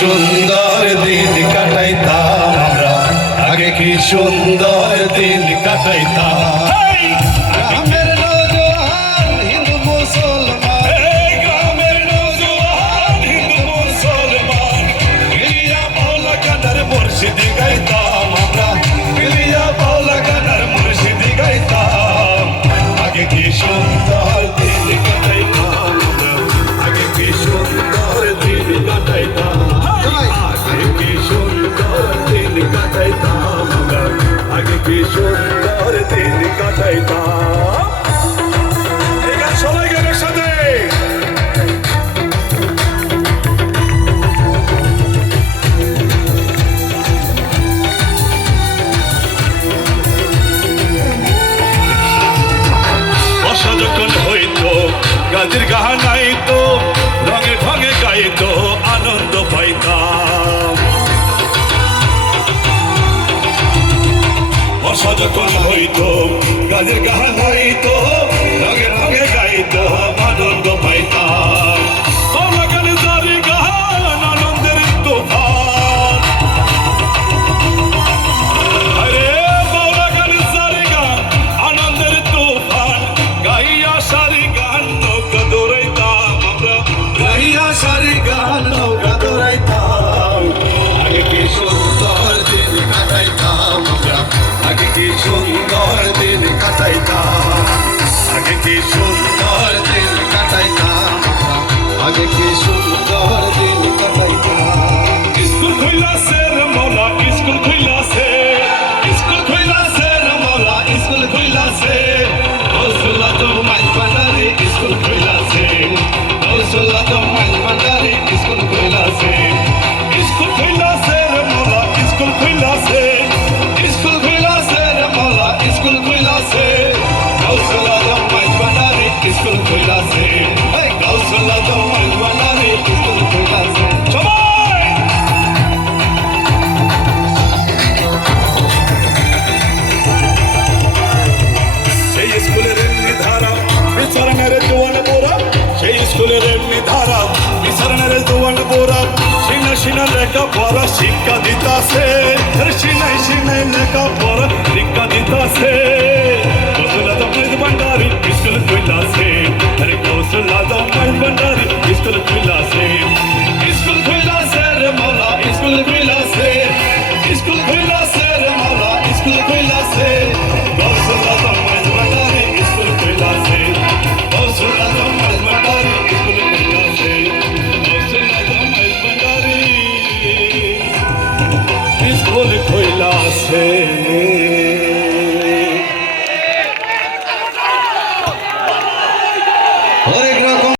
সুন্দর দিন কাটাইতাম আমরা, আগে কি সুন্দর দিন কাটাইতাম। গ্রামের নওজোয়ান হিন্দু মুসলমান, গ্রামের নওজোয়ান হিন্দু মুসলমান, গিলিয়া বাউলা গানের মুর্শিদি গাইতাম আমরা, গিলিয়া বাউলা গানের মুর্শিদি গাইতাম। আগে কি সুন্দর দিন কাটাইতাম আমরা, আগে কি সুন্দর দিন কাটাইতাম, আগে কি সুন্দর দিন কাটাইতাম আমরা, আগে কি সুন্দর দিন কাটাইতাম। এই গান সবাই গানের সাথে। বর্ষা যখন হইতো গাছের গান আইতো, রঙে ঢঙে গাইতো আনন্দ পাইতাম। বর্ষা যখন হইতো গাছের গান হইতো, রঙে ঢঙে গাইতো আনন্দ পাইতাম। বাউলা গানে জারি গান আনন্দের তুফান, আরে বাউলা গানে জারি গান আনন্দের তুফান, গাইয়া সারি গান নৌকা দৌড়াইতাম আমরা, গাইয়া সারি গান নৌকা দৌড়াইতাম। আগে কি সুন্দর দিন কাটাইতাম আমরা, আগে কি সুন্দর দিন কাটাইতাম, আগে কি সুন্দর দিন কাটাইতাম আমরা, আগে কি সুন্দর